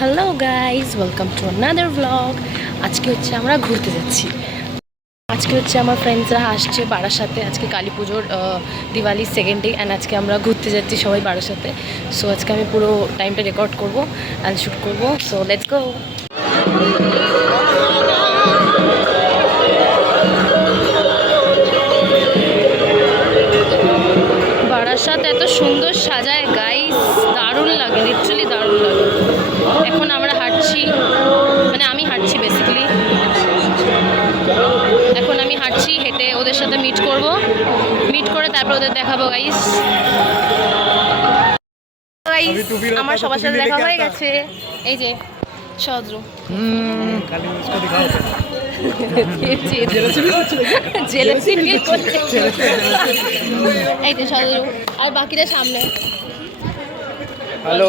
Hello guys, welcome to another blog. আজকে হচ্ছে আমরা ঘুরতে যাচ্ছি। আজকে হচ্ছে আমার ফ্রেন্ডসরা আসছে বারাসাতে। আজকে কালী পুজোর দিওয়ালির সেকেন্ড ডে অ্যান্ড আজকে আমরা ঘুরতে যাচ্ছি সবাই বারাসাতে। সো আজকে আমি পুরো টাইমটা রেকর্ড করবো অ্যান্ড শ্যুট করবো। So let's go. বারাসাত এত সুন্দর সাজায় গাইস, দারুণ লাগে, লিটারালি দারুণ লাগে। এখন আমরা হাঁটছি, মানে আমি হাঁটছি বেসিক্যালি। এখন আমি হাঁটছি, হেঁটে ওদের সাথে মিট করব, মিট করে তারপর ওদের দেখাবো গাইস। গাইস আমার সবার সাথে দেখা হয়ে গেছে। এই যে সদ্র, এই যে সদ্র আর বাকিরা সামনে। হ্যালো,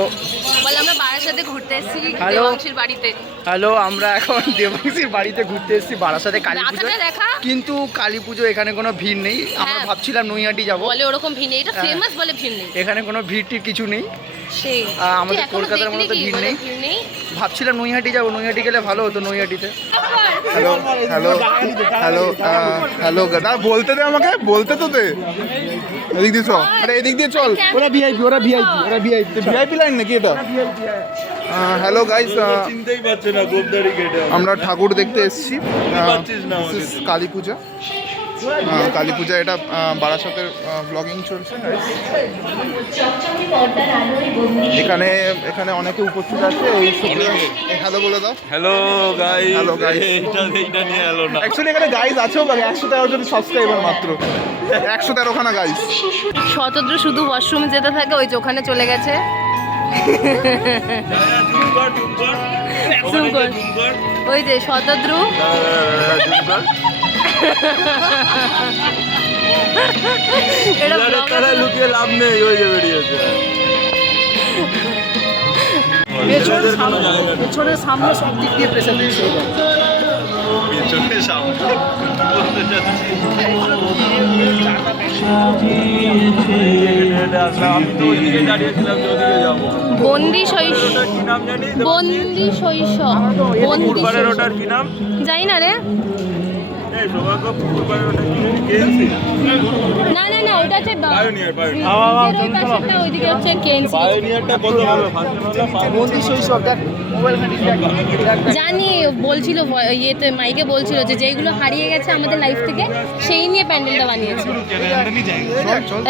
বলে আমরা বারাসাতে ঘুরতে এসেছি দেবাংশীর বাড়িতে। হ্যালো, আমরা এখন দেবাংশীর বাড়িতে ঘুরতে এসেছি বারাসাতে কালী পুজো। কিন্তু কালী পুজো এখানে কোনো ভিড় নেই। আমরা ভাবছিলাম নৈহাটি যাবো, বলে ওরকম ভিড় নেই, এটা ফেমাস বলে ভিড় নেই, এখানে কোনো ভিড় টির কিছু নেই। সেই আমাদের কলকাতার মতো তো ভিড় নেই। ভাবছিলাম নৈহাটি যাবো, নৈহাটি গেলে ভালো হতো। নৈহাটিতে হ্যালো হ্যালো হ্যালো হ্যালো দাদা, বলতে দে আমাকে, বলতে তো দে। এদিক দিয়ে চল, আরে এদিক দিয়ে চল। ওরা ভিআইপি, ওরা ভিআইপি, ওরা ভিআইপি। ভিআইপি লাইন নাকি এটা? হ্যালো গাইস, চিনতেই পারছে না গোপদারি গেটে আমরা ঠাকুর দেখতে এসেছি। কালী পূজা, কালী পূজা এটা বারাসাতের ব্লগিং চলছে। এখানে এখানে অনেকে উপস্থিত আছে। হ্যালো বলে দাও। Hello guys, hello guys. এটা নিয়ে এলো না অ্যাকচুয়ালি এখানে গাইস আছেও, 113 জন সাবস্ক্রাইবার মাত্র, 113 খানা গাইস। শতদ্র শুধু ওয়াশরুমে যেতে থাকে, ওই যে ওখানে চলে গেছে। ওই যে শতদ্রু, এটা লুকিয়ে লাভ নেই, ওই যে বেরিয়েছে। পেছনের সামনে সব দিক দিয়ে প্রেসার দিচ্ছে। পেছনের সামনে বলতে যাচ্ছি, আমি তো ওইদিকে দাঁড়িয়েছিলাম যে ওদিকে যাবো। বন্দি শৈশব, কি নাম জানি? বন্দি শৈশব, বন্দি ওটার কি নাম জানি না রে। এই সৌভাগ্য পুকুরপাড়ের ওটা কি কেএনসি? না না না, ওটা হচ্ছে পায়োনিয়ার। ওই পাশেরটা, ওইদিকে হচ্ছে কেএনসি। পায়োনিয়ারটা কত হবে? বন্দি শৈশব দেখ, মোবাইল জানি, বলছিল ইয়েতে মাইকে বলছিল যে যেগুলো হারিয়ে গেছে আমাদের লাইফ থেকে সেই নিয়ে প্যান্ডেলটা বানিয়েছে।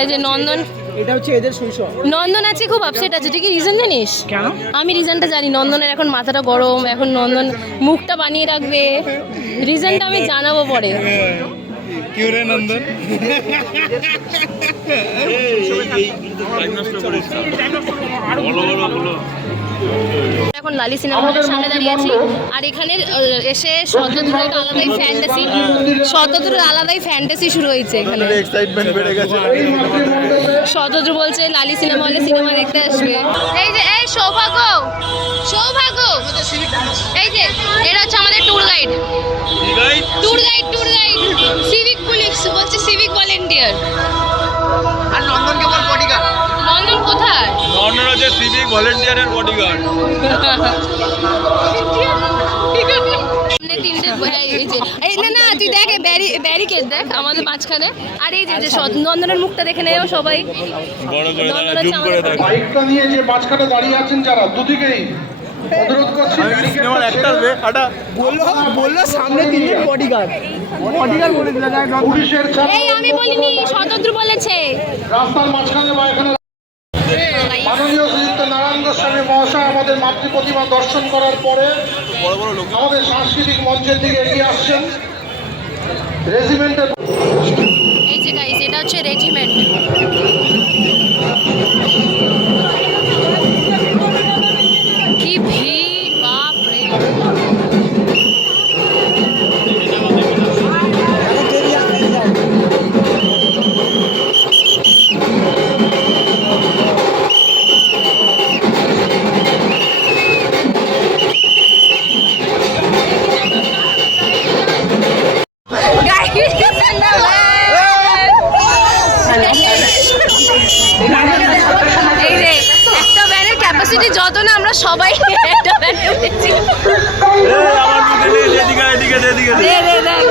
এই যে নন্দন, এটা হচ্ছে এদের শৈশব। নন্দন আছে খুব আপসেট আছে। তুই কি রিজন জানিস? কেন? আমি রিজনটা জানি। নন্দনের এখন মাথাটা গরম, এখন নন্দন মুখটা বানিয়ে রাখবে। রিজনটা আমি জানাবো পরে। কি রে নন্দন? এখন লালি সিনেমা হলের সামনে দাঁড়িয়ে আছি। আর এখানে এসে শতদ্রুর একটা আলাদাই ফ্যান্টাসি, শতদ্রুর আলাদাই ফ্যান্টাসি শুরু হয়েছে এখানে। এক্সাইটমেন্ট বেড়ে গেছে। শতদ্রু বলছে লালি সিনেমা হলে সিনেমা দেখতে আসবে। এই যে এই সৌভাগ্য, সৌভাগ্য, এই যে এরা হচ্ছে আমাদের tour guide, tour guide, tour guide, civic police বলছে, সিভিক ভলেন্টিয়ার। আর নন্দন কেবল বডিগার্ড। নন্দন কোথায়? নন্দন হচ্ছে সিভিক ভলেন্টিয়ারের বডিগার্ড। না না, তুই দেখ ব্যারিকেড দেখ আমাদের মাঝখানে। আর এই যে নন্দনের মুখটা দেখে নেও সবাই, বড় করে জুম করে দেখ। বাইকটা নিয়ে যে মাঝখানে দাঁড়িয়ে আছেন যারা, দুদিকেই অনুরোধ করছি সিনেমার একটা বে আটা বললো সামনে তিনজন বডিগার্ড, বডিগার্ড বলে দিল। পুলিশের ছাত্র এই আমি বলিনি, শতদ্রু বলেছে। রাস্তার মাঝখানে বা এখানে মাননীয় শ্রীযুক্ত নারায়ণ গোস্বামী মহাশয় আমাদের মাতৃ প্রতিমা দর্শন করার পরে আমাদের সাংস্কৃতিক মঞ্চের দিকে এগিয়ে আসছেন। রেজিমেন্টের এই যে গাইস, এটা হচ্ছে রেজিমেন্ট। কি ভিড়, বাপ রে। গাইস ক্যাপাসিটি যত না আমরা সবাই একটা ব্যান্ডে উঠেছি। আমার দিকে এদিকে এদিকে এদিকে দে দে দেখ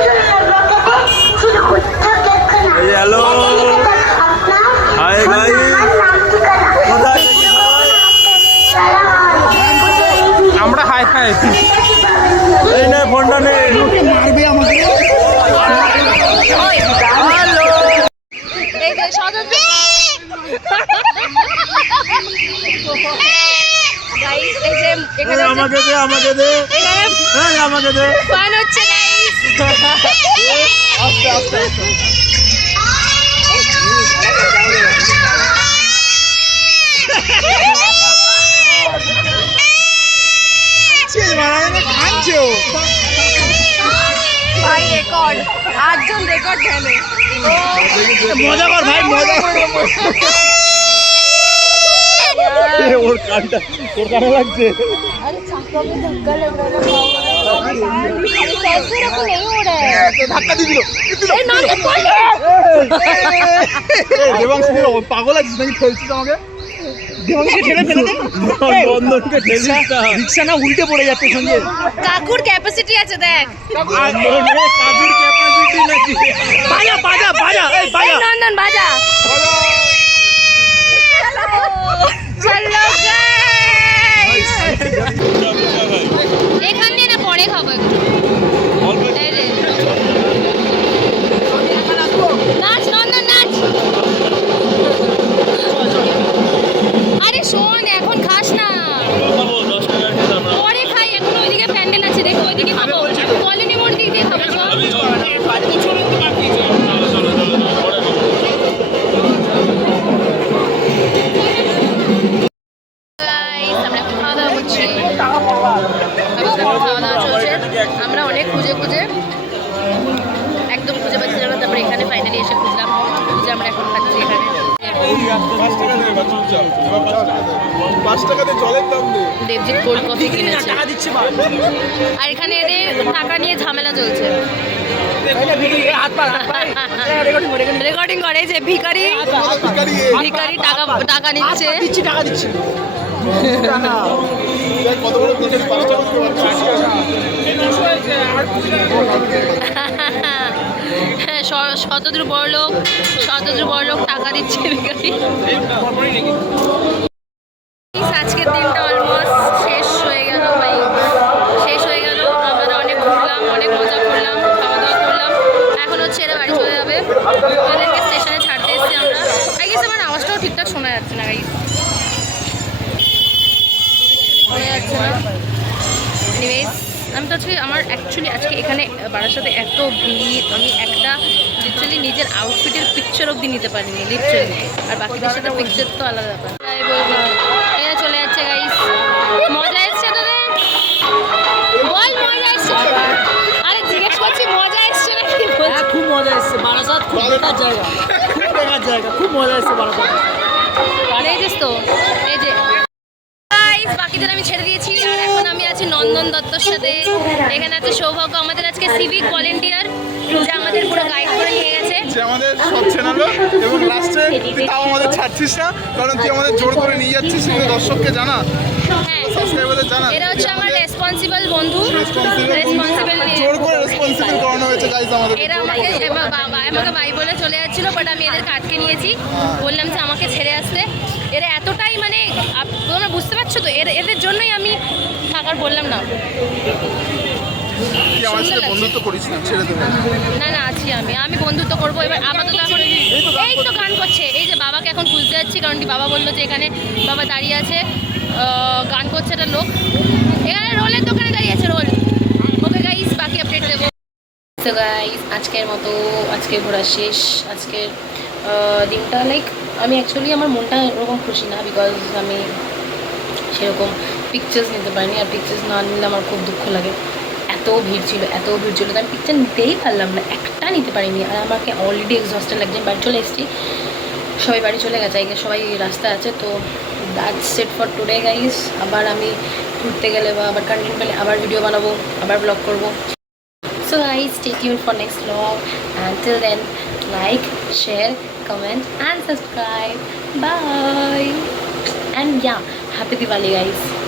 হ্যালো হাই গাইস কোথায় আমরা হাই ফাই এই নে ফোনটা নে এই যে স্বতন্ত্র গাইস এই যে এখানে আমাকে দে আমাকে দে এখানে আমাকে দে ফান হচ্ছে গাইস। আস্তে আস্তে আস্তে ভাই রেকর্ড 8 জন রেকর্ড ঢালে মজা কর ভাই মজা কর ওর কানটা তোর কানে লাগছে अरे चाका में धक्का लग रहा है कैसे रखो नहीं हो रहा है ধাক্কা দিয়ে দিল ए ना तो बोल দেবাংশু পাগল আছিস নাকি ঠেলছিস আমাকে দেবাংশু ঠেলে ফেলে দে বন্ধনকে ঠেলিস না রিক্সা না উল্টে পড়ে যাচ্ছে সঙ্গে কাকুর ক্যাপাসিটি আছে দেখ বন্ধনে কাজুর ক্যাপাসিটি নাকি বাজা বাজা বাজা এই এই বাজা নন্দন বাজা চলো গাইস এখান দিয়ে না পরে খাবো এই রে নাচ নন্দন নাচ আরে শোন এখন খাস না পরে খাই এখন ওইদিকে প্যান্ডেল আছে দেখো ওইদিকে খাবো কলোনি মোড় দিক দিয়ে খাবো চল Guys, আমরা এখন খাওয়া দাওয়া করছি খাওয়া দাওয়া চলছে আমরা অনেক খুঁজে খুঁজে একদম খুঁজে পাচ্ছিলাম না তারপরে এখানে ফাইনালি এসে খুঁজলাম খুঁজে আমরা এখন খাচ্ছি এখানে 5 টাকাতে জলের দাম দে দেবজিৎ কোল্ড কফি কিনেছে আর এখানে এদের টাকা নিয়ে ঝামেলা চলছে রেকর্ডিং করে যে ভিখারি ভিখারি টাকা টাকা নিচ্ছে টাকা দিচ্ছি কত বড় ভিখারি 5 টাকা দিতে হ্যাঁ শতদ্রু বড় লোক টাকা দিচ্ছে ভিখারি আজকের দিনটা অলমোস্ট শেষ হয়ে গেল ভাই শেষ হয়ে গেল আমরা অনেক ঘুরলাম অনেক মজা করলাম খাওয়া দাওয়া করলাম এখন হচ্ছে এরা বাড়ি চলে যাবে ওদেরকে স্টেশনে ছাড়তে এসেছি আমরা আই গেস আমার আওয়াজটাও ঠিকঠাক শোনা যাচ্ছে না গাইস শোনা যাচ্ছে না এনিওয়েজ আমি তো আজকে আমার অ্যাকচুয়ালি আজকে এখানে বারাসাতে এত ভিড় আমি একটা লিটারালি নিজের আউটফিটের পিকচার অবধি নিতে পারিনি লিটারালি আর বাকিদের সাথে পিকচার তো আলাদা ব্যাপার তাই বলবো এরা চলে যাচ্ছে গাইস মজা এসছে তোদের বল মজা এসছে আরে জিজ্ঞেস করছি মজা এসছে না কি বলছিস খুব মজা এসছে বারাসাত খুব বেকার জায়গা খুব মজা এসছে বারাসাত দেখছিস তো এই যে গাইস বাকিদের আমি ছেড়ে দিয়েছি আর এখন আমি আছি নন্দন দত্তর সাথে এখানে আছে সৌভাগ্য আমাদের আজকে সিভিক ভলেন্টিয়ার যে আমাদের পুরো গাইড করে নিয়ে গেছে যে আমাদের সব চেনালো এবং লাস্টে তুই তাও আমাদের ছাড়ছিস না কারণ তুই আমাদের জোর করে নিয়ে যাচ্ছিস সেগুলো দর্শককে জানা হ্যাঁ সাবস্ক্রাইবারদের জানা এরা হচ্ছে আমার রেসপন্সিবল বন্ধু রেসপন্সিবল জোর করে রেসপন্সিবল করানো হয়েছে গাইস আমাদের এরা আমাকে ভাই বলে চলে যাচ্ছিল বাট আমি এদেরকে আটকে নিয়েছি বললাম যে আমাকে ছেড়ে আসতে এরা এতটাই মানে তোমরা বুঝতে পারছো তো এদের জন্যই আমি থাকার বললাম না তুই আমার সাথে বন্ধুত্ব করিস না ছেড়ে দেবো না না আছি আমি বন্ধুত্ব করবো এবার আপাতত এখন এই তো গান করছে এই যে বাবাকে এখন খুঁজতে যাচ্ছি কারণ কি বাবা বললো যে এখানে বাবা দাঁড়িয়ে আছে গান করছে একটা লোক এখানে রোলের দোকানে দাঁড়িয়ে আছে রোল ওকে গাইস বাকি আপডেট দেবো তো গাইস আজকের মতো আজকে ঘোরা শেষ আজকের দিনটা লাইক আমি অ্যাকচুয়ালি আমার মনটা এরকম খুশি না বিকজ আমি সেরকম পিকচার্স নিতে পারিনি আর পিকচার্স না নিলে আমার খুব দুঃখ লাগে এত ভিড় ছিল তো আমি পিকচার নিতেই পারলাম না একটা নিতে পারিনি আর আমাকে অলরেডি এক্সস্টেড লাগছে আমি বাড়ি চলে এসেছি সবাই বাড়ি চলে গেছে সবাই রাস্তায় আছে তো that's it for today guys আবার আমি ঘুরতে গেলে বা আবার কন্টেন্ট পেলে আবার ভিডিও বানাবো আবার ব্লগ করবো so guys stay tuned for next blog and till then like share comment and subscribe bye and yeah happy Diwali guys.